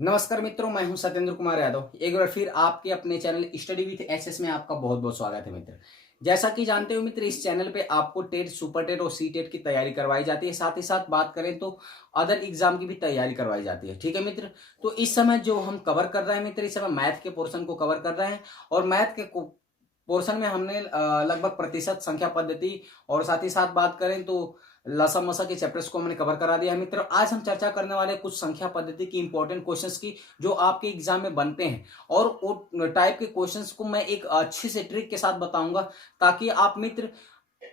नमस्कार मित्रों, मैं हूं सत्येंद्र कुमार यादव। एक बार फिर आपके अपने चैनल स्टडी विथ एसएस में आपका बहुत बहुत स्वागत है मित्र। जैसा कि जानते हो मित्र, इस चैनल पे आपको टेट, सुपर टेट और सी टेट की तैयारी करवाई जाती है। साथ ही साथ बात करें तो अदर एग्जाम की भी तैयारी करवाई जाती है। ठीक है मित्र, तो इस समय जो हम कवर कर रहे हैं मित्र, इस समय मैथ के पोर्शन को कवर कर रहे हैं। और मैथ के पोर्शन में हमने लगभग प्रतिशत संख्या पद्धति और साथ ही साथ बात करें तो लसा मसा के चैप्टर्स को हमने कवर करा दिया है मित्र। आज हम चर्चा करने वाले कुछ संख्या पद्धति की इंपॉर्टेंट क्वेश्चंस की, जो आपके एग्जाम में बनते हैं। और वो टाइप के क्वेश्चंस को मैं एक अच्छी से ट्रिक के साथ बताऊंगा, ताकि आप मित्र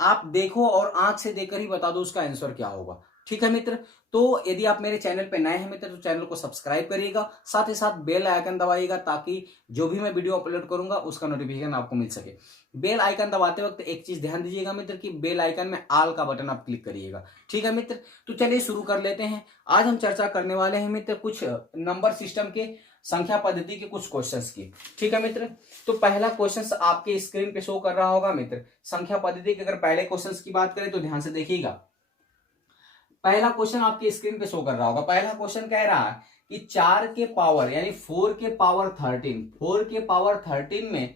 आप देखो और आंख से देखकर ही बता दो उसका आंसर क्या होगा। ठीक है मित्र, तो यदि आप मेरे चैनल पे नए हैं मित्र, तो चैनल को सब्सक्राइब करिएगा, साथ ही साथ बेल आइकन दबाइएगा, ताकि जो भी मैं वीडियो अपलोड करूंगा उसका नोटिफिकेशन आपको मिल सके। बेल आइकन दबाते वक्त एक चीज ध्यान दीजिएगा मित्र, कि बेल आइकन में ऑल का बटन आप क्लिक करिएगा। ठीक है मित्र, तो चलिए शुरू कर लेते हैं। आज हम चर्चा करने वाले हैं मित्र कुछ नंबर सिस्टम के संख्या पद्धति के कुछ क्वेश्चंस की। ठीक है मित्र, तो पहला क्वेश्चन आपके स्क्रीन पे शो कर रहा होगा मित्र। संख्या पद्धति के अगर पहले क्वेश्चंस की बात करें तो ध्यान से देखिएगा। पहला क्वेश्चन आपके स्क्रीन पे शो कर रहा होगा। पहला क्वेश्चन कह रहा है कि 4 के पावर यानी 4 के पावर 13 में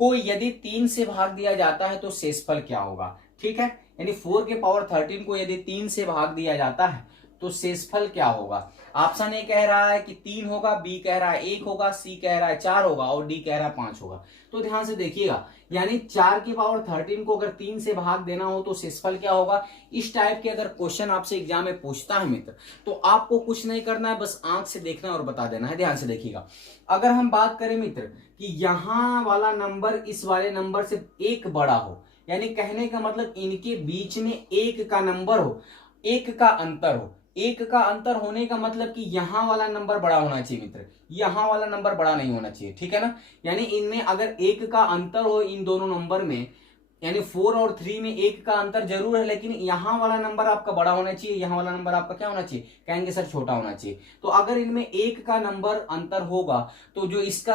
को यदि 3 से भाग दिया जाता है तो शेषफल क्या होगा। ठीक है, यानी 4 के पावर 13 को यदि 3 से भाग दिया जाता है तो शेषफल क्या होगा। ऑप्शन ए कह रहा है कि 3 होगा, बी कह रहा है 1 होगा, सी कह रहा है 4 होगा और डी कह रहा है 5 होगा। तो ध्यान से देखिएगा, यानी 4 की पावर 13 को अगर 3 से भाग देना हो तो शेषफल क्या होगा। इस टाइप के अगर क्वेश्चन आपसे एग्जाम में पूछता है मित्र, तो आपको कुछ नहीं करना है, बस आंख से देखना और बता देना है। ध्यान से देखिएगा, अगर हम बात करें मित्र कि यहां वाला नंबर इस वाले नंबर से एक बड़ा हो, यानी कहने का मतलब इनके बीच में एक का नंबर हो, एक का अंतर हो। एक का अंतर होने का मतलब कि यहां वाला नंबर बड़ा होना चाहिए मित्र, यहां वाला नंबर बड़ा नहीं होना चाहिए। ठीक है ना, यानी इनमें अगर एक का अंतर हो इन दोनों नंबर में, यानी 4 और 3 में एक का अंतर जरूर है, लेकिन यहां वाला नंबर आपका बड़ा होना चाहिए, यहां वाला नंबर आपका क्या होना चाहिए, कहेंगे सर छोटा होना चाहिए। तो अगर इनमें एक का नंबर अंतर होगा तो जो इसका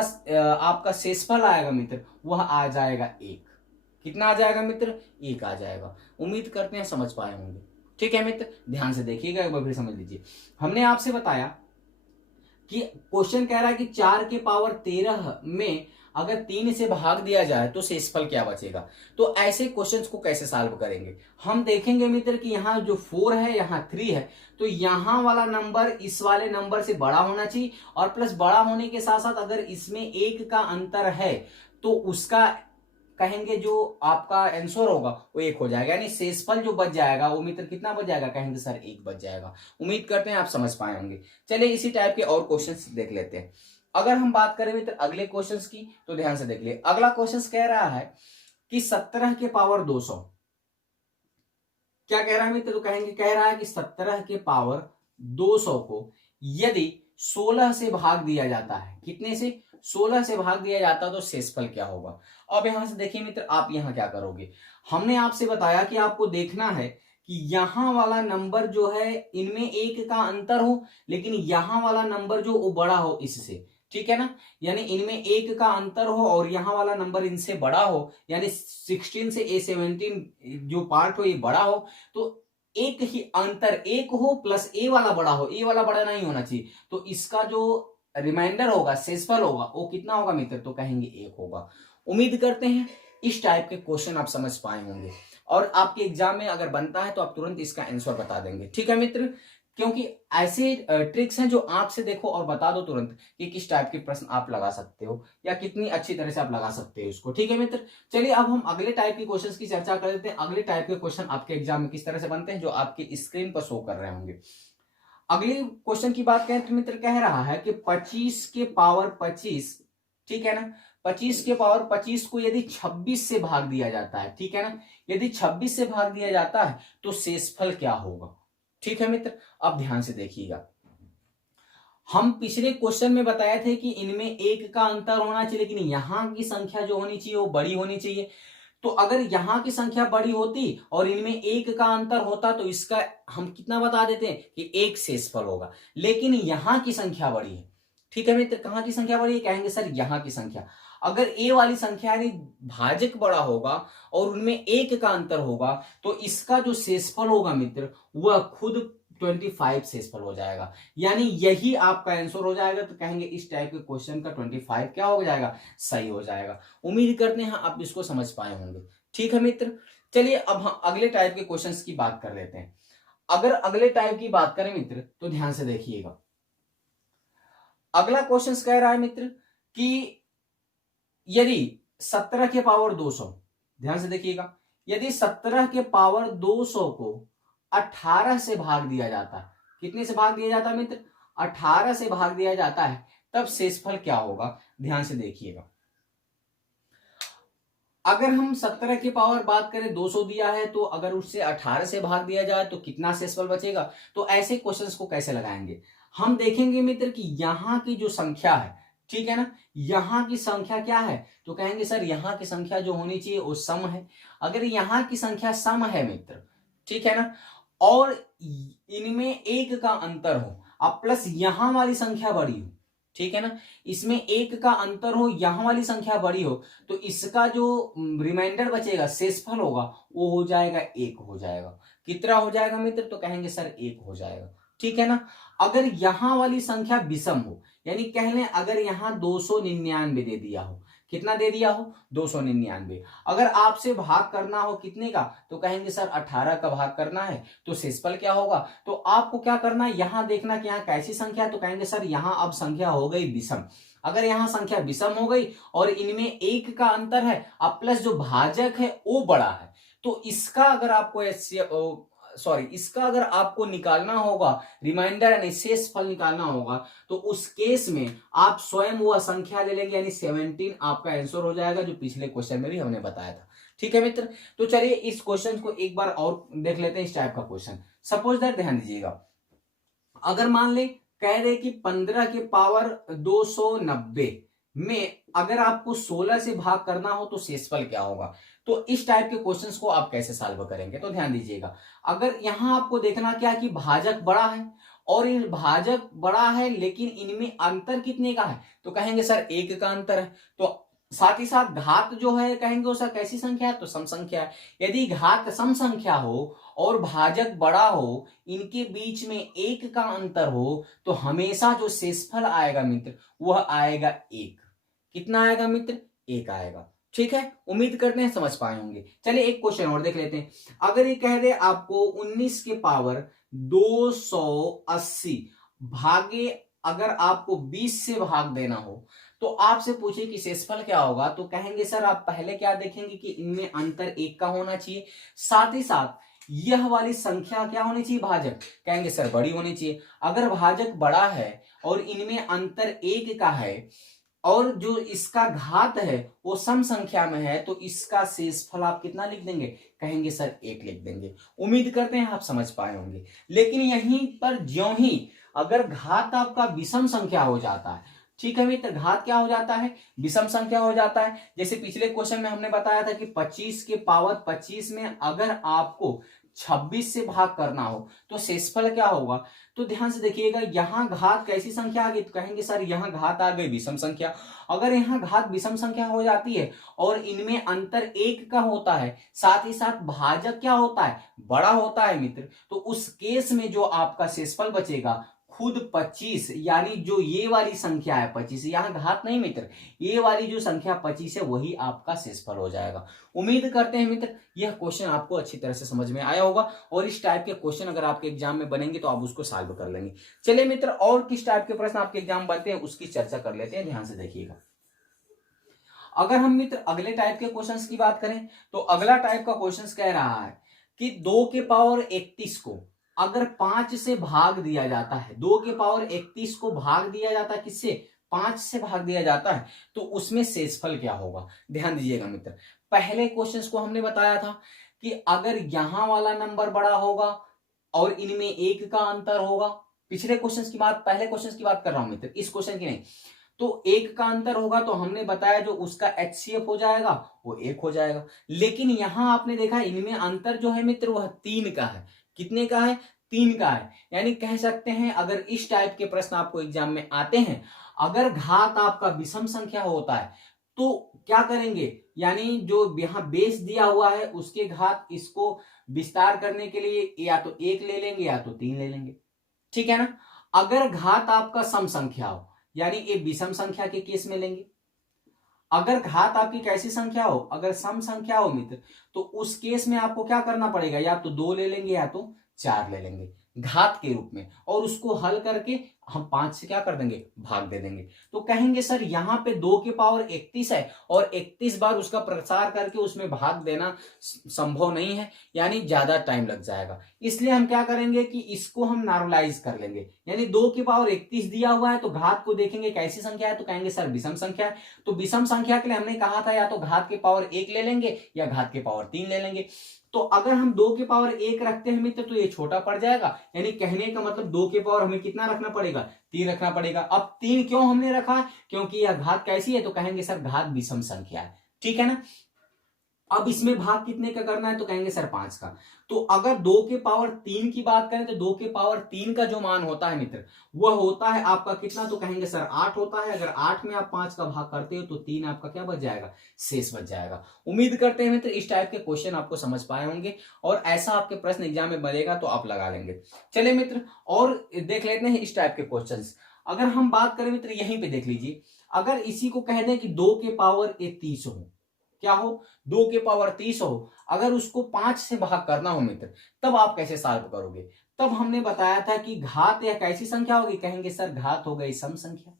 आपका शेषफल आएगा मित्र, वह आ जाएगा 1। कितना आ जाएगा मित्र, 1 आ जाएगा। उम्मीद करते हैं समझ पाए होंगे। ठीक है मित्र, ध्यान से देखिएगा, एक बार फिर समझ लीजिए। हमने आपसे बताया कि क्वेश्चन कह रहा है कि 4 के पावर 13 में अगर 3 से भाग दिया जाए तो शेषफल क्या बचेगा। तो ऐसे क्वेश्चंस को कैसे सॉल्व करेंगे, हम देखेंगे मित्र कि यहाँ जो 4 है, यहाँ 3 है, तो यहाँ वाला नंबर इस वाले नंबर से बड़ा होना चाहिए। और प्लस बड़ा होने के साथ साथ अगर इसमें एक का अंतर है तो उसका कहेंगे जो आपका आंसर होगा वो 1 हो जाएगा, यानी शेषफल जो बच जाएगा वो मित्र कितना बच जाएगा, कहेंगे सर 1 बच जाएगा। उम्मीद करते हैं आप समझ पाए होंगे। चलिए इसी टाइप के और क्वेश्चंस देख लेते हैं। अगर हम बात करें मित्र अगले क्वेश्चंस की, तो ध्यान से देख लिए। अगला क्वेश्चन कह रहा है कि 17 के पावर 200, क्या कह रहा है मित्र, तो कहेंगे कह रहा है कि 17 के पावर 200 को यदि 16 से भाग दिया जाता है, कितने से, 16 से भाग दिया जाता है तो शेषफल क्या होगा। अब यहां से देखिए मित्र, आप यहां क्या करोगे। हमने आपसे बताया कि आपको देखना है कि यहां वाला नंबर जो है इनमें एक का अंतर हो, लेकिन यहां वाला नंबर जो वो बड़ा हो इससे। ठीक है ना, यानी इनमें एक का अंतर हो और यहां वाला नंबर इनसे बड़ा हो, यानी 16 से A17 जो पार्ट हो ये बड़ा हो, तो एक ही अंतर, एक हो प्लस ए वाला बड़ा हो, ए वाला बड़ा नहीं होना चाहिए। तो इसका जो रिमाइंडर होगा, शेषफल होगा, वो कितना होगा मित्र, तो कहेंगे 1 होगा। उम्मीद करते हैं इस टाइप के क्वेश्चन आप समझ पाए होंगे, और आपके एग्जाम में अगर बनता है तो आप तुरंत इसका आंसर बता देंगे। ठीक है मित्र, क्योंकि ऐसे ट्रिक्स हैं जो आंख से देखो और बता दो तुरंत कि किस टाइप के प्रश्न आप लगा सकते हो या कितनी अच्छी तरह से आप लगा सकते हो इसको। ठीक है मित्र, चलिए अब हम अगले टाइप के क्वेश्चंस की चर्चा कर लेते हैं। अगले टाइप के क्वेश्चन आपके एग्जाम में किस तरह से बनते हैं, जो आपकी स्क्रीन पर शो कर रहे होंगे। अगले क्वेश्चन की बात करें तो मित्र कह रहा है कि 25 के पावर 25, ठीक है ना, 25 के पावर 25 को यदि 26 से भाग दिया जाता है, ठीक है ना, यदि 26 से भाग दिया जाता है तो शेषफल क्या होगा। ठीक है मित्र, अब ध्यान से देखिएगा। हम पिछले क्वेश्चन में बताए थे कि इनमें एक का अंतर होना चाहिए, लेकिन यहां की संख्या जो होनी चाहिए वो बड़ी होनी चाहिए। तो अगर यहां की संख्या बड़ी होती और इनमें एक का अंतर होता तो इसका हम कितना बता देते हैं कि 1 शेषफल होगा, लेकिन यहां की संख्या बड़ी है। ठीक है मित्र, कहां की संख्या बड़ी है, कहेंगे सर यहां की संख्या। अगर ए वाली संख्या यानी भाजक बड़ा होगा और उनमें एक का अंतर होगा तो इसका जो शेषफल होगा मित्र वह खुद 25 शेषफल हो जाएगा, यानी यही आपका आंसर हो जाएगा। तो कहेंगे इस टाइप के क्वेश्चन का 25 क्या हो जाएगा, सही हो जाएगा। उम्मीद करते हैं आप इसको समझ पाए होंगे। ठीक है मित्र, चलिए अब हम अगले टाइप के क्वेश्चंस की बात कर लेते हैं। अगर अगले टाइप की बात करें मित्र तो ध्यान से देखिएगा। अगला क्वेश्चन कह रहा है मित्र कि यदि 17 के पावर 200, ध्यान से देखिएगा, यदि 17 के पावर 200 को 18 से भाग दिया जाता है, कितने से भाग दिया जाता है मित्र, 18 से भाग दिया जाता है, तब शेषफल क्या होगा। ध्यान से देखिएगा, अगर हम 17 की पावर बात करें 200 दिया है, तो अगर उससे 18 से भाग दिया जाए तो कितना शेषफल बचेगा। तो ऐसे क्वेश्चंस को कैसे लगाएंगे, हम देखेंगे मित्र कि यहां की जो संख्या है, ठीक है ना, यहां की संख्या क्या है, तो कहेंगे सर यहां की संख्या जो होनी चाहिए वो सम है। अगर यहां की संख्या सम है मित्र, ठीक है ना, और इनमें एक का अंतर हो, अब प्लस यहां वाली संख्या बड़ी हो, ठीक है ना, इसमें एक का अंतर हो, यहां वाली संख्या बड़ी हो, तो इसका जो रिमाइंडर बचेगा, शेषफल होगा, वो हो जाएगा 1 हो जाएगा। कितना हो जाएगा मित्र, तो कहेंगे सर 1 हो जाएगा। ठीक है ना, अगर यहां वाली संख्या विषम हो, यानी कह लें अगर यहां 299 दे दिया हो, कितना दे दिया हो, 299, अगर आपसे भाग करना हो कितने का, तो कहेंगे सर 18 का भाग करना है, तो शेषफल क्या होगा। तो आपको क्या करना है, यहां देखना कि यहाँ कैसी संख्या, तो कहेंगे सर यहां अब संख्या हो गई विषम। अगर यहां संख्या विषम हो गई और इनमें एक का अंतर है, अब प्लस जो भाजक है वो बड़ा है, तो इसका अगर आपको इसका अगर आपको निकालना होगा रिमाइंडर यानी शेषफल निकालना होगा, तो उस केस में आप स्वयं वह संख्या ले लेंगे, यानी 17 आपका आंसर हो जाएगा, जो पिछले क्वेश्चन में भी हमने बताया था। ठीक है मित्र, तो चलिए इस क्वेश्चन को एक बार और देख लेते हैं। इस टाइप का क्वेश्चन, सपोज दैट, ध्यान दीजिएगा, अगर मान ले कह रहे कि 15 के पावर 290 में अगर आपको 16 से भाग करना हो तो शेषफल क्या होगा। तो इस टाइप के क्वेश्चंस को आप कैसे सॉल्व करेंगे, तो ध्यान दीजिएगा, अगर यहां आपको देखना क्या कि भाजक बड़ा है और इन भाजक बड़ा है लेकिन इनमें अंतर कितने का है, तो कहेंगे सर 1 का अंतर है। तो साथ ही साथ घात जो है कहेंगे उसका कैसी संख्या है, तो सम संख्या है। यदि घात सम संख्या हो और भाजक बड़ा हो, इनके बीच में 1 का अंतर हो, तो हमेशा जो शेषफल आएगा मित्र वह आएगा 1। कितना आएगा मित्र, 1 आएगा। ठीक है, उम्मीद करते हैं समझ पाए होंगे। चलिए एक क्वेश्चन और देख लेते हैं। अगर ये कह दे आपको 19 के पावर 280 भागे अगर आपको 20 से भाग देना हो, तो आपसे पूछे कि शेषफल क्या होगा, तो कहेंगे सर आप पहले क्या देखेंगे कि इनमें अंतर 1 का होना चाहिए, साथ ही साथ यह वाली संख्या क्या होनी चाहिए, भाजक, कहेंगे सर बड़ी होनी चाहिए। अगर भाजक बड़ा है और इनमें अंतर 1 का है और जो इसका घात है वो सम संख्या में है, तो इसका शेषफल आप कितना लिख देंगे, कहेंगे सर 1 लिख देंगे। उम्मीद करते हैं आप समझ पाए होंगे। लेकिन यहीं पर ज्यों ही अगर घात आपका विषम संख्या हो जाता है, ठीक है मित्र, घात क्या हो जाता है, विषम संख्या हो जाता है। जैसे पिछले क्वेश्चन में हमने बताया था कि 25 के पावर 25 में अगर आपको 26 से भाग करना हो तो शेषफल क्या होगा। तो ध्यान से देखिएगा, यहां घात कैसी संख्या आ गई, तो कहेंगे सर यहां घात आ गई विषम संख्या। अगर यहां घात विषम संख्या हो जाती है और इनमें अंतर 1 का होता है, साथ ही साथ भाजक क्या होता है, बड़ा होता है मित्र, तो उस केस में जो आपका शेषफल बचेगा खुद 25, यानी जो ये वाली संख्या है 25, यहां घात नहीं मित्र, ये वाली जो संख्या 25 है वही आपका शेषफल हो जाएगा। उम्मीद करते हैं मित्र यह क्वेश्चन आपको अच्छी तरह से समझ में आया होगा और इस टाइप के क्वेश्चन अगर आपके एग्जाम में बनेंगे तो आप उसको सॉल्व कर लेंगे। चलिए मित्र, और किस टाइप के प्रश्न आपके एग्जाम बनते हैं उसकी चर्चा कर लेते हैं, ध्यान से देखिएगा। अगर हम मित्र अगले टाइप के क्वेश्चंस की बात करें तो अगला टाइप का क्वेश्चंस कह रहा है कि 2 के पावर 31 को अगर 5 से भाग दिया जाता है, 2 के पावर 31 को भाग दिया जाता है किससे, 5 से भाग दिया जाता है, तो उसमें शेषफल क्या होगा। ध्यान दीजिएगा मित्र, पहले क्वेश्चंस को हमने बताया था कि अगर यहां वाला नंबर बड़ा होगा और इनमें 1 का अंतर होगा, पिछले क्वेश्चंस की बात, पहले क्वेश्चंस की बात कर रहा हूं मित्र, इस क्वेश्चन की नहीं, तो 1 का अंतर होगा तो हमने बताया जो उसका HCF हो जाएगा वो 1 हो जाएगा। लेकिन यहां आपने देखा इनमें अंतर जो है मित्र वह 3 का है। कितने का है, 3 का है। यानी कह सकते हैं अगर इस टाइप के प्रश्न आपको एग्जाम में आते हैं, अगर घात आपका विषम संख्या होता है तो क्या करेंगे, यानी जो यहां बेस दिया हुआ है उसके घात इसको विस्तार करने के लिए या तो 1 ले लेंगे या तो 3 ले लेंगे। ठीक है ना। अगर घात आपका सम संख्या हो, यानी ये विषम संख्या के केस में लेंगे। अगर घात आपकी कैसी संख्या हो, अगर सम संख्या हो मित्र, तो उस केस में आपको क्या करना पड़ेगा, या तो 2 ले लेंगे या तो 4 ले लेंगे घात के रूप में, और उसको हल करके हम 5 से क्या कर देंगे, भाग दे देंगे। तो कहेंगे सर यहाँ पे 2 की पावर 31 है और 31 बार उसका प्रसार करके उसमें भाग देना संभव नहीं है, यानी ज्यादा टाइम लग जाएगा। इसलिए हम क्या करेंगे कि इसको हम नॉर्मलाइज कर लेंगे, यानी 2 की पावर 31 दिया हुआ है तो घात को देखेंगे कैसी संख्या है, तो कहेंगे सर विषम संख्या है। तो विषम संख्या के लिए हमने कहा था या तो घात के पावर 1 ले लेंगे या घात के पावर 3 ले लेंगे। तो अगर हम 2 के पावर 1 रखते हैं मित्र तो ये छोटा पड़ जाएगा, यानी कहने का मतलब 2 के पावर हमें कितना रखना पड़ेगा, 3 रखना पड़ेगा। अब 3 क्यों हमने रखा है, क्योंकि यह घात कैसी है, तो कहेंगे सर घात विषम संख्या है, ठीक है ना। अब इसमें भाग कितने का करना है, तो कहेंगे सर 5 का। तो अगर 2 के पावर 3 की बात करें तो 2 के पावर 3 का जो मान होता है मित्र वह होता है आपका कितना, तो कहेंगे सर 8 होता है। अगर 8 में आप 5 का भाग करते हो तो 3 आपका क्या बच जाएगा, शेष बच जाएगा। उम्मीद करते हैं मित्र इस टाइप के क्वेश्चन आपको समझ पाए होंगे और ऐसा आपके प्रश्न एग्जाम में बनेगा तो आप लगा लेंगे। चलिए मित्र और देख लेते हैं इस टाइप के क्वेश्चन। अगर हम बात करें मित्र यहीं पे देख लीजिए, अगर इसी को कह दें कि 2 के पावर 30 हो, क्या हो, 2 के पावर 30 हो, अगर उसको 5 से भाग करना हो मित्र तब आप कैसे सॉल्व करोगे। तब हमने बताया था कि घात या कैसी संख्या होगी, कहेंगे सर घात हो गई सम संख्या।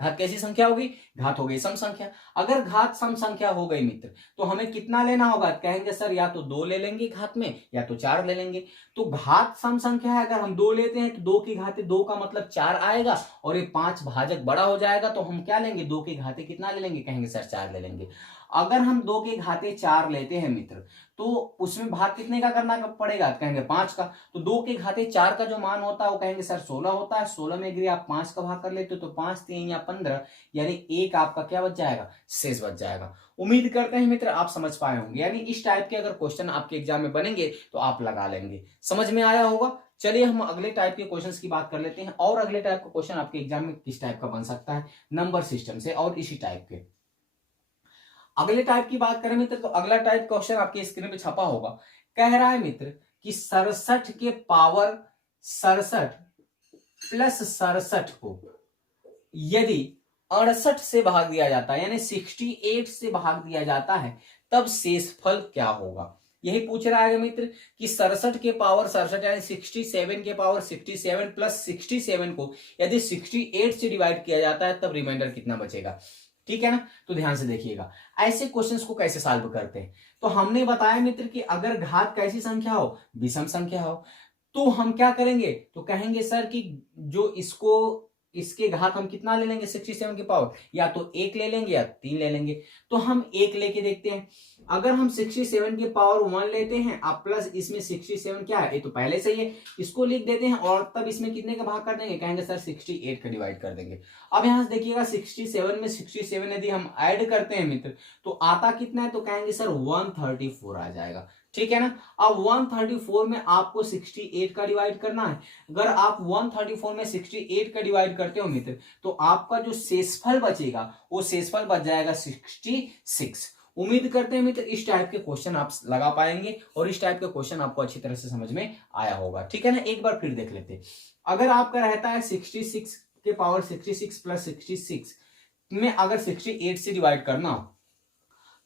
घात कैसी संख्या होगी, घात हो गई सम संख्या। अगर घात सम संख्या हो गई मित्र तो हमें कितना लेना होगा, कहेंगे सर या तो 2 ले लेंगे घात में या तो 4 ले लेंगे। तो घात सम संख्या है, अगर हम 2 लेते हैं तो 2 की घाते 2 का मतलब 4 आएगा और ये 5 भाजक बड़ा हो जाएगा, तो हम क्या लेंगे, 2 की घाते कितना ले लेंगे, कहेंगे सर 4 ले लेंगे। अगर हम 2 के घाते 4 लेते हैं मित्र तो उसमें भाग कितने का करना पड़ेगा, कहेंगे 5 का। तो 2 के घाते 4 का जो मान होता है वो कहेंगे सर 16 होता है। 16 में अगर आप 5 का भाग कर लेते हो तो 5 3 या 15, यानी 1 आपका क्या बच जाएगा, शेष बच जाएगा। उम्मीद करते हैं मित्र आप समझ पाए होंगे, यानी इस टाइप के अगर क्वेश्चन आपके एग्जाम में बनेंगे तो आप लगा लेंगे, समझ में आया होगा। चलिए हम अगले टाइप के क्वेश्चंस की बात कर लेते हैं, और अगले टाइप का क्वेश्चन आपके एग्जाम में किस टाइप का बन सकता है, नंबर सिस्टम से और इसी टाइप के। अगले टाइप की बात करें मित्र तो अगला टाइप क्वेश्चन आपके स्क्रीन पे छपा होगा। कह रहा है मित्र कि 67 के पावर 67 प्लस 67 को यदि 68 से भाग दिया जाता है, यानी 68 से भाग दिया जाता है, तब शेषफल क्या होगा। यही पूछ रहा है मित्र कि 67 के पावर 67 यानी 67 के पावर 67 प्लस 67 को यदि 68 से डिवाइड किया जाता है तब रिमाइंडर कितना बचेगा, ठीक है ना। तो ध्यान से देखिएगा ऐसे क्वेश्चंस को कैसे सॉल्व करते हैं। तो हमने बताया मित्र कि अगर घात कैसी संख्या हो, विषम संख्या हो, तो हम क्या करेंगे, तो कहेंगे सर कि जो इसके घात हम कितना ले लेंगे 67 की पावर, या तो 1 ले लेंगे या 3 ले लेंगे। तो हम 1 लेके देखते हैं। अगर हम 67 की पावर 1 लेते हैं अब प्लस इसमें 67 क्या है, ये तो पहले से ही है, इसको लिख देते हैं और तब इसमें कितने का भाग कर देंगे, कहेंगे सर 68 का डिवाइड कर देंगे। अब यहां से देखिएगा 67 में 67 यदि हम ऐड करते हैं मित्र तो आता कितना है, तो कहेंगे सर 134 आ जाएगा, ठीक है ना। अब 134 में आपको 68 का डिवाइड करना है। अगर आप 134 में 68 का डिवाइड करते हो मित्र तो आपका जो शेषफल बचेगा वो शेषफल बच जाएगा 66। उम्मीद करते हैं मित्र इस टाइप के क्वेश्चन आप लगा पाएंगे और इस टाइप के क्वेश्चन आपको अच्छी तरह से समझ में आया होगा, ठीक है ना। एक बार फिर देख लेते हैं। अगर आपका रहता है 66 के पावर 66 प्लस 66 में अगर 68 से डिवाइड करना हो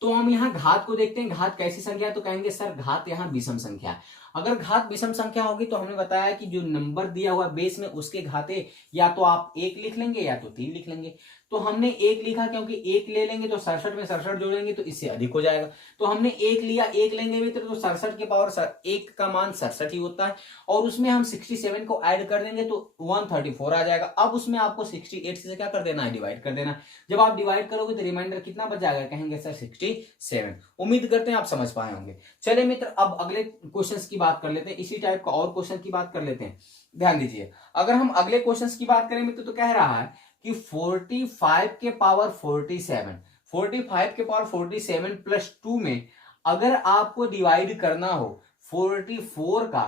तो हम यहाँ घात को देखते हैं, घात कैसी संख्या है, तो कहेंगे सर घात यहाँ विषम संख्या है। अगर घात विषम संख्या होगी तो हमने बताया कि जो नंबर दिया हुआ बेस में उसके घाते या तो आप 1 लिख लेंगे या तो 3 लिख लेंगे। तो हमने 1 लिखा क्योंकि 1 ले लेंगे तो 67 में 67 जोड़ेंगे तो इससे अधिक हो जाएगा। तो हमने 1 लिया, 1 लेंगे मित्र तो 67 के पावर 1 का मान 67 ही होता है और उसमें हम 67 को ऐड कर देंगे तो 134 आ जाएगा। अब उसमें आपको 68 से क्या कर देना है, डिवाइड कर देना। जब आप डिवाइड करोगे तो रिमाइंडर कितना बच जाएगा, कहेंगे सर 67। उम्मीद करते हैं आप समझ पाए होंगे। चलिए मित्र अब अगले क्वेश्चन की बात कर लेते हैं, इसी टाइप का और क्वेश्चन की बात कर लेते हैं। ध्यान दीजिए अगर हम अगले क्वेश्चन की बात करें मित्र तो कह रहा है कि 45 के पावर 45 के पावर 47 प्लस 2 में अगर आपको डिवाइड करना हो 44 का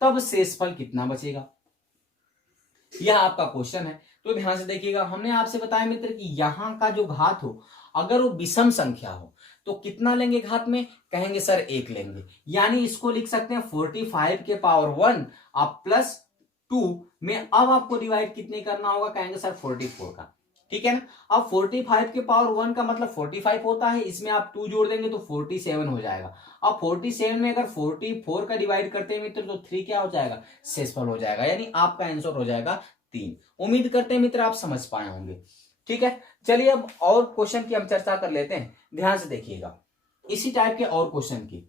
तब शेषफल कितना बचेगा, यह आपका क्वेश्चन है। तो ध्यान से देखिएगा हमने आपसे बताया मित्र कि यहां का जो घात हो अगर वो विषम संख्या हो तो कितना लेंगे घात में, कहेंगे सर 1 लेंगे। यानी इसको लिख सकते हैं 45 के पावर 1 आप प्लस 2 में अब आपको डिवाइड कितने करना होगा, कहेंगे सर 44 का, ठीक है ना। अब 45 के पावर 1 का मतलब 45 होता है, इसमें आप 2 जोड़ देंगे तो 47 हो जाएगा। अब 47 में अगर 44 का डिवाइड करते हैं मित्र तो 3 क्या हो जाएगा, शेषफल हो जाएगा, यानी आपका आंसर हो जाएगा 3। उम्मीद करते हैं मित्र आप समझ पाए होंगे, ठीक है। चलिए अब और क्वेश्चन की हम चर्चा कर लेते हैं, ध्यान से देखिएगा इसी टाइप के और क्वेश्चन की।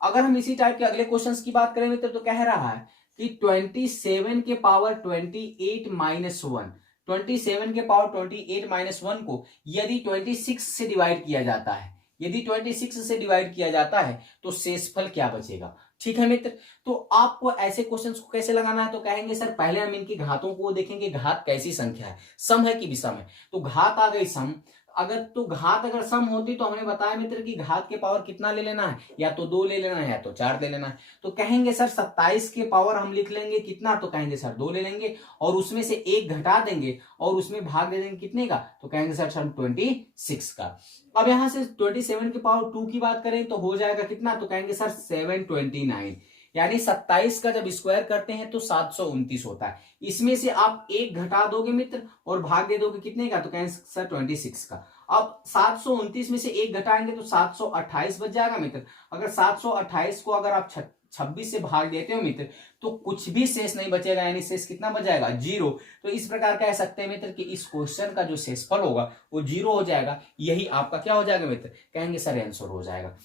अगर हम इसी टाइप के अगले क्वेश्चंस की बात करें मित्र तो कह रहा है कि 27 के पावर 28 माइनस 1, 27 के पावर 28 माइनस 1 को यदि 26 से डिवाइड किया जाता है, यदि 26 से डिवाइड किया जाता है तो शेषफल क्या बचेगा, ठीक है मित्र। तो आपको ऐसे क्वेश्चंस को कैसे लगाना है, तो कहेंगे सर पहले हम इनकी घातों को देखेंगे, घात कैसी संख्या है, सम है कि विषम है। तो घात आ गई सम, अगर तो घात अगर सम होती तो हमने बताया मित्र कि घात के पावर कितना ले लेना है, या तो 2 ले लेना है या तो 4 ले लेना है। तो कहेंगे सर 27 के पावर हम लिख लेंगे कितना, तो कहेंगे सर 2 ले लेंगे और उसमें से 1 घटा देंगे और उसमें भाग दे देंगे कितने का, तो कहेंगे सर 26 का। अब यहां से 27 के पावर 2 की बात करें तो हो जाएगा कितना, तो कहेंगे सर 729, यानी 27 का जब स्क्वायर करते हैं तो 729 होता है। इसमें से आप 1 घटा दोगे मित्र और भाग दे दोगे कितने का, तो कहेंगे सर 26 का। अब 729 में से 1 घटाएंगे तो 728 बच जाएगा मित्र। अगर 728 को अगर आप 26 से भाग देते हो मित्र तो कुछ भी शेष नहीं बचेगा, यानी शेष कितना बच जाएगा, 0। तो इस प्रकार कह सकते हैं मित्र कि इस क्वेश्चन का जो शेषफल होगा वो 0 हो जाएगा, यही आपका क्या हो जाएगा मित्र, कहेंगे सर आंसर हो जाएगा।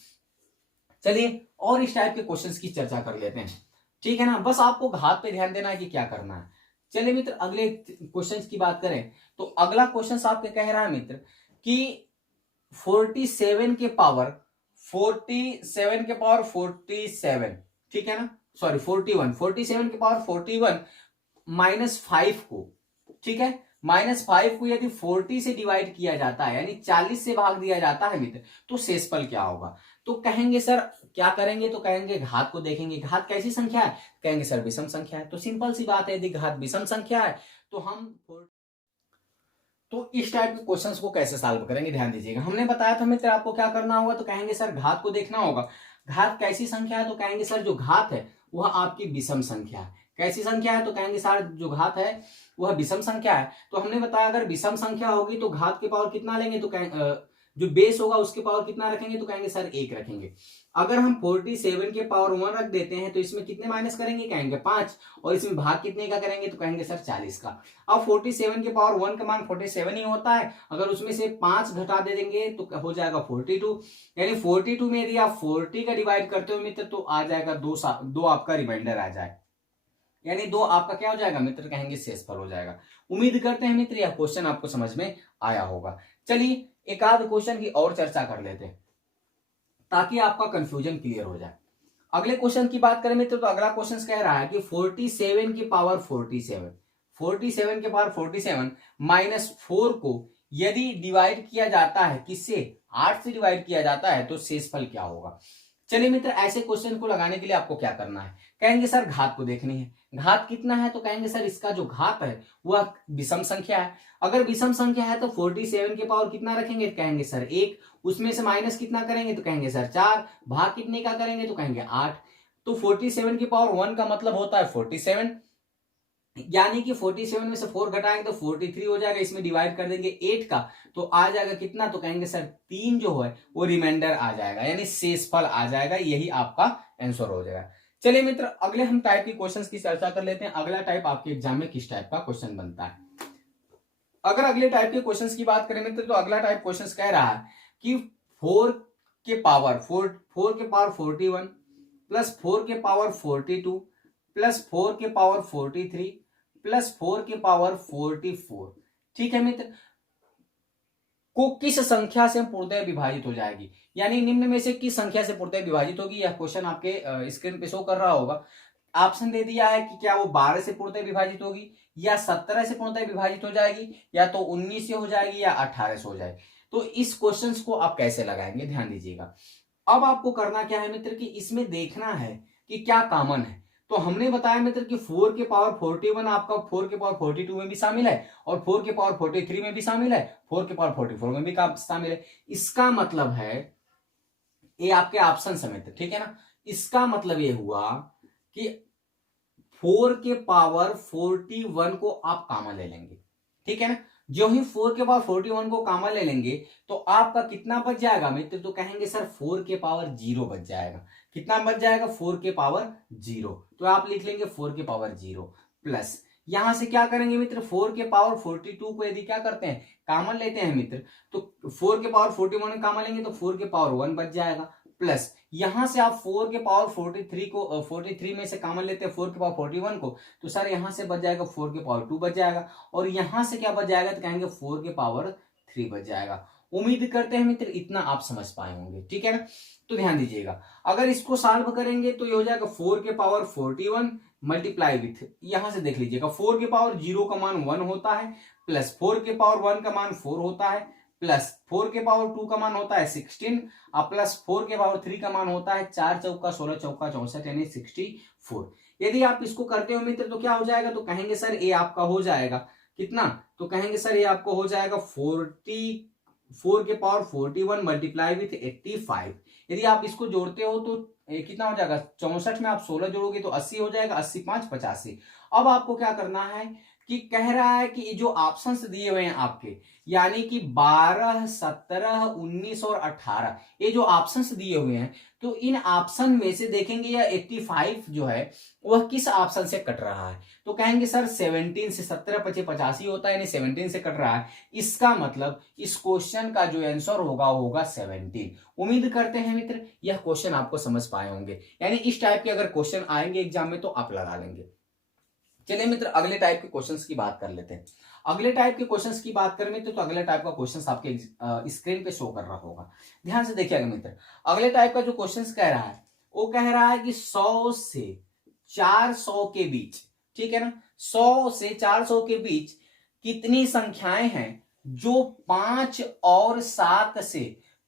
चलिए और इस टाइप के क्वेश्चंस की चर्चा कर लेते हैं, ठीक है ना। बस आपको घात पे ध्यान देना है कि क्या करना है। चलिए मित्र अगले क्वेश्चंस की बात करें तो अगला क्वेश्चन आपके कह रहा है मित्र कि 47 के पावर 47, ठीक है ना, सॉरी 47 के पावर 41 माइनस 5 को, ठीक है, -5 को यदि 40 से डिवाइड किया जाता है, यानी 40 से भाग दिया जाता है मित्र, तो शेषफल क्या होगा। तो कहेंगे सर क्या करेंगे, तो कहेंगे घात को देखेंगे, घात कैसी संख्या है, कहेंगे सर विषम संख्या है। तो सिंपल सी बात है, यदि घात विषम संख्या है तो हम तो इस टाइप के क्वेश्चंस को कैसे सॉल्व करेंगे, ध्यान दीजिएगा। हमने बताया था मित्र आपको क्या करना होगा, तो कहेंगे सर घात को देखना होगा। घात कैसी संख्या है, तो कहेंगे सर जो घात है वह आपकी विषम संख्या है। कैसी संख्या है, तो कहेंगे सर जो घात है वह विषम संख्या है। तो हमने बताया अगर विषम संख्या होगी तो घात के पावर कितना लेंगे, तो जो बेस होगा उसके पावर कितना रखेंगे, तो कहेंगे सर 1 रखेंगे। अगर हम 47 के पावर 1 रख देते हैं तो इसमें कितने माइनस करेंगे, कहेंगे 5, और इसमें भाग कितने का करेंगे, तो कहेंगे सर 40 का। अब 47 के पावर 1 का मान 47 ही होता है, अगर उसमें से 5 घटा दे देंगे तो हो जाएगा 42, यानी 42 में यदि आप 40 का डिवाइड करते हो मित्र तो आ जाएगा 2 आपका रिमाइंडर आ जाए, यानी 2 आपका क्या हो जाएगा मित्र, कहेंगे शेषफल हो जाएगा। उम्मीद करते हैं मित्र यह क्वेश्चन आपको समझ में आया होगा। चलिए एक आध क्वेश्चन की और चर्चा कर लेते हैं ताकि आपका कंफ्यूजन क्लियर हो जाए। अगले क्वेश्चन की बात करें मित्र तो अगला क्वेश्चन कह रहा है कि 47 की पावर 47 के पावर 47 माइनस 4 को यदि डिवाइड किया जाता है किससे, 8 से डिवाइड किया जाता है तो शेषफल क्या होगा। चलिए मित्र ऐसे क्वेश्चन को लगाने के लिए आपको क्या करना है, कहेंगे सर घात को देखनी है। घात कितना है, तो कहेंगे सर इसका जो घात है वह विषम संख्या है। अगर विषम संख्या है तो 47 के पावर कितना रखेंगे, कहेंगे सर 1, उसमें से माइनस कितना करेंगे, तो कहेंगे सर 4, भाग कितने का करेंगे, तो कहेंगे 8। तो 47 के पावर 1 का मतलब होता है 47, यानी कि 47 में से 4 घटाएंगे तो 43 हो जाएगा, इसमें डिवाइड कर देंगे 8 का तो आ जाएगा कितना, तो कहेंगे सर 3 जो है वो रिमाइंडर आ जाएगा, यानी शेषफल आ जाएगा, यही आपका आंसर हो जाएगा। चलिए मित्र अगले हम टाइप के क्वेश्चंस की चर्चा कर लेते हैं। अगला टाइप आपके एग्जाम में किस टाइप का क्वेश्चन बनता है। अगर अगले टाइप के क्वेश्चंस की बात करें मित्र तो अगला टाइप क्वेश्चंस कह रहा है कि 4 के पावर 41 प्लस 4 के पावर 42 प्लस 4 के पावर 43 प्लस 4 के पावर 44, ठीक है मित्र, को किस संख्या से पूर्णतः विभाजित हो जाएगी, यानी निम्न में से किस संख्या से पूर्णतः विभाजित होगी। यह क्वेश्चन आपके स्क्रीन पे शो कर रहा होगा। ऑप्शन दे दिया है कि क्या वो 12 से पूर्णतः विभाजित होगी या 17 से पूर्णतः विभाजित हो जाएगी या तो 19 से हो जाएगी या 18 से हो जाएगी। तो इस क्वेश्चन को आप कैसे लगाएंगे, ध्यान दीजिएगा। अब आपको करना क्या है मित्र कि इसमें देखना है कि क्या कॉमन है। तो हमने बताया मित्र कि 4 के पावर 41 आपका 4 के पावर 42 में भी शामिल है और 4 के पावर 43 में भी शामिल है, 4 के पावर 44 में भी शामिल है। इसका मतलब है ये आपके ऑप्शन समेत, ठीक है ना। इसका मतलब ये हुआ कि 4 के पावर 41 को आप कॉमन ले लेंगे, ठीक है ना। जो ही 4 के पावर 41 को कॉमन ले लेंगे तो आपका कितना बच जाएगा मित्र, तो कहेंगे सर 4 के पावर 0 बच जाएगा। कितना बच जाएगा, 4 के पावर 0, तो आप लिख लेंगे 4 के पावर 0 प्लस यहां से क्या करेंगे मित्र, 4 के पावर 42 को यदि क्या करते हैं कॉमन लेते हैं मित्र, तो 4 के पावर 41 कॉमन लेंगे तो 4 के पावर 1 बच जाएगा, प्लस यहां से आप 4 के पावर 43 को 43 में से कॉमन लेते हैं 4 के पावर 41 को, तो सर यहां से बच जाएगा 4 के पावर 2 बच जाएगा, और यहां से क्या बच जाएगा, तो कहेंगे 4 के पावर 3 बच जाएगा। उम्मीद करते हैं मित्र इतना आप समझ पाए होंगे, ठीक है ना। तो ध्यान दीजिएगा, अगर इसको सॉल्व करेंगे तो ये हो जाएगा 4 के पावर 41 मल्टीप्लाई विथ, यहां से देख लीजिएगा 4 के पावर 0 का मान 1 होता है, प्लस 4 के पावर 1 का मान 4 होता है, प्लस 4 के पावर 2 का मान होता है 16, और प्लस 4 के पावर 3 का मान होता है 4 चौका 16 चौका 64 यानी 64। यदि आप इसको करते हो मित्र तो क्या हो जाएगा, तो कहेंगे सर ये आपका हो जाएगा कितना, तो कहेंगे सर ये आपको हो जाएगा 4 के पावर 41 मल्टीप्लाई विथ 85। यदि आप इसको जोड़ते हो तो कितना हो जाएगा, 64 में आप 16 जोड़ोगे तो 80 हो जाएगा, 80 5 85। अब आपको क्या करना है कि कह रहा है कि जो ऑप्शंस दिए हुए हैं आपके, यानी कि 12 17 19 और 18, ये जो ऑप्शंस दिए हुए हैं, तो इन ऑप्शन में से देखेंगे या 85 जो है वह किस ऑप्शन से कट रहा है, तो कहेंगे सर 17 से 17 पचे 85 होता है, यानी 17 से कट रहा है। इसका मतलब इस क्वेश्चन का जो आंसर होगा 17। उम्मीद करते हैं मित्र यह क्वेश्चन आपको समझ पाए होंगे, यानी इस टाइप के अगर क्वेश्चन आएंगे एग्जाम में तो आप लगा लेंगे। चलिए मित्र अगले टाइप के क्वेश्चंस की बात कर लेते हैं। अगले टाइप के क्वेश्चंस की बात करें मित्र तो अगले टाइप का क्वेश्चंस आपके स्क्रीन पे शो कर रहा होगा, ध्यान से देखिएगा मित्र। अगले टाइप का जो क्वेश्चंस कह रहा है वो कह रहा है कि 100 से 400 के बीच, ठीक है ना, 100 से 400 के बीच कितनी संख्याएं हैं जो 5 और 7 से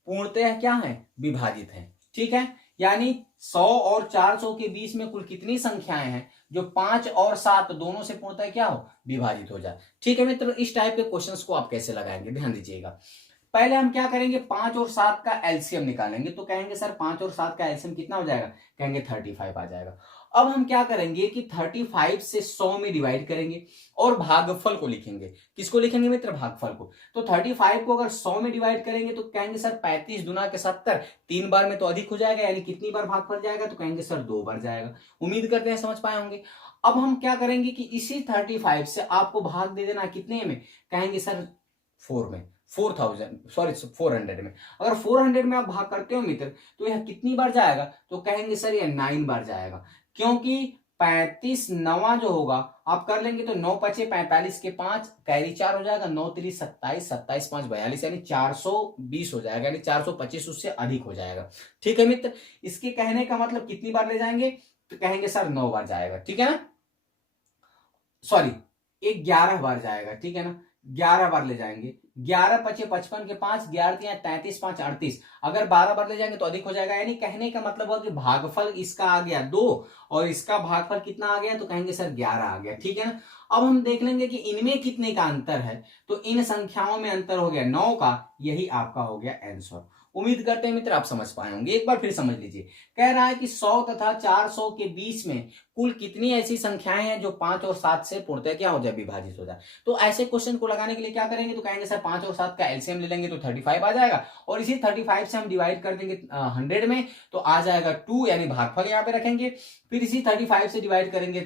पूर्णतः क्या है विभाजित है, ठीक है। यानी 100 और 400 के बीच में कुल कितनी संख्याएं हैं जो 5 और 7 दोनों से पूर्णतः क्या हो विभाजित हो जाए, ठीक है मित्र। इस टाइप के क्वेश्चंस को आप कैसे लगाएंगे ध्यान दीजिएगा। पहले हम क्या करेंगे, 5 और 7 का एलसीएम निकालेंगे, तो कहेंगे सर 5 और 7 का एलसीएम कितना हो जाएगा, कहेंगे 35 आ जाएगा। अब हम क्या करेंगे कि 35 से 100 में डिवाइड करेंगे और भागफल को लिखेंगे। किसको लिखेंगे मित्र, भागफल को। तो 35 को अगर 100 में डिवाइड करेंगे तो कहेंगे सर 35 दुना के 70, 3 बार में तो अधिक हो जाएगा, यानी कितनी बार भागफल जाएगा, तो कहेंगे सर 2 बार जाएगा। उम्मीद करते हैं समझ पाए होंगे। अब हम क्या करेंगे कि इसी 35 से आपको भाग दे देना कितने में, कहेंगे सर 4 में, 400 में। अगर 400 में आप भाग करते हो मित्र तो यह कितनी बार जाएगा, तो कहेंगे सर यह 9 बार जाएगा, क्योंकि 35 9 जो होगा आप कर लेंगे तो 9 पचे 45 के 5 कैरी 4 हो जाएगा, 9 3 27 27 5 42 यानी 420 हो जाएगा, यानी 425 उससे अधिक हो जाएगा, ठीक है मित्र। इसके कहने का मतलब कितनी बार ले जाएंगे, तो कहेंगे सर 9 बार जाएगा, ठीक है ना, सॉरी 11 बार जाएगा, ठीक है ना, 11 बार ले जाएंगे। 11 पचे 55 के 5, 11 तिया 33 5 38, अगर 12 बार ले जाएंगे तो अधिक हो जाएगा, यानी कहने का मतलब है कि भागफल इसका आ गया 2 और इसका भागफल कितना आ गया, तो कहेंगे सर 11 आ गया, ठीक है ना। अब हम देख लेंगे कि इनमें कितने का अंतर है, तो इन संख्याओं में अंतर हो गया 9 का, यही आपका हो गया आंसर। उम्मीद करते हैं मित्र आप समझ पाए होंगे। एक बार फिर समझ लीजिए, कह रहा है कि 100 तथा 400 के बीच में कुल कितनी ऐसी संख्याएं हैं जो 5 और 7 से पूर्णतः क्या हो जाए विभाजित हो जाए। तो ऐसे क्वेश्चन को लगाने के लिए क्या करेंगे, तो कहेंगे सर 5 और 7 का एलसीएम ले लेंगे तो 35 आ जाएगा, और इसी 35 से हम डिवाइड कर देंगे 100 में तो आ जाएगा 2, यानी भागफल यहाँ पे रखेंगे। फिर इसी 35 से डिवाइड करेंगे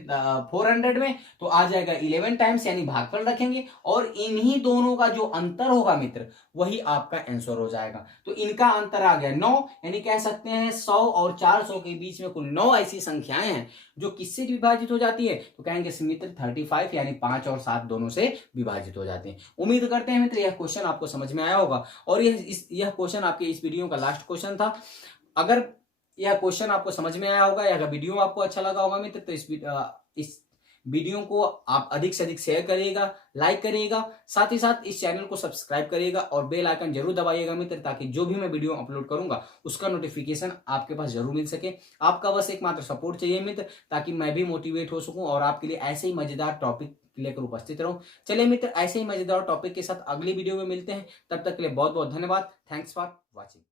400 में तो आ जाएगा 11 टाइम्स, यानी भागफल रखेंगे, और इन्हीं दोनों का जो अंतर होगा मित्र वही आपका आंसर हो जाएगा। तो इनका अंतर आ गया 9, यानी कह सकते हैं 100 और 400 के बीच में कुल 9 ऐसी संख्याएं हैं जो किससे विभाजित हो जाती है, तो कहेंगे मित्र 35, यानी 5 और 7 दोनों से विभाजित हो जाते हैं। उम्मीद करते हैं मित्र यह क्वेश्चन आपको समझ में आया होगा, और यह क्वेश्चन आपके इस वीडियो का लास्ट क्वेश्चन था। अगर यह क्वेश्चन आपको समझ में आया होगा या अगर वीडियो आपको अच्छा लगा होगा मित्र तो इस वीडियो को आप अधिक से अधिक शेयर करिएगा, लाइक करिएगा, साथ ही साथ इस चैनल को सब्सक्राइब करिएगा और बेल आइकन जरूर दबाइएगा मित्र, ताकि जो भी मैं वीडियो अपलोड करूंगा उसका नोटिफिकेशन आपके पास जरूर मिल सके। आपका बस एकमात्र सपोर्ट चाहिए मित्र, ताकि मैं भी मोटिवेट हो सकूं और आपके लिए ऐसे ही मजेदार टॉपिक लेकर उपस्थित रहूं। चलिए मित्र ऐसे ही मजेदार टॉपिक के साथ अगली वीडियो में मिलते हैं, तब तक के लिए बहुत बहुत धन्यवाद। Thanks for watching.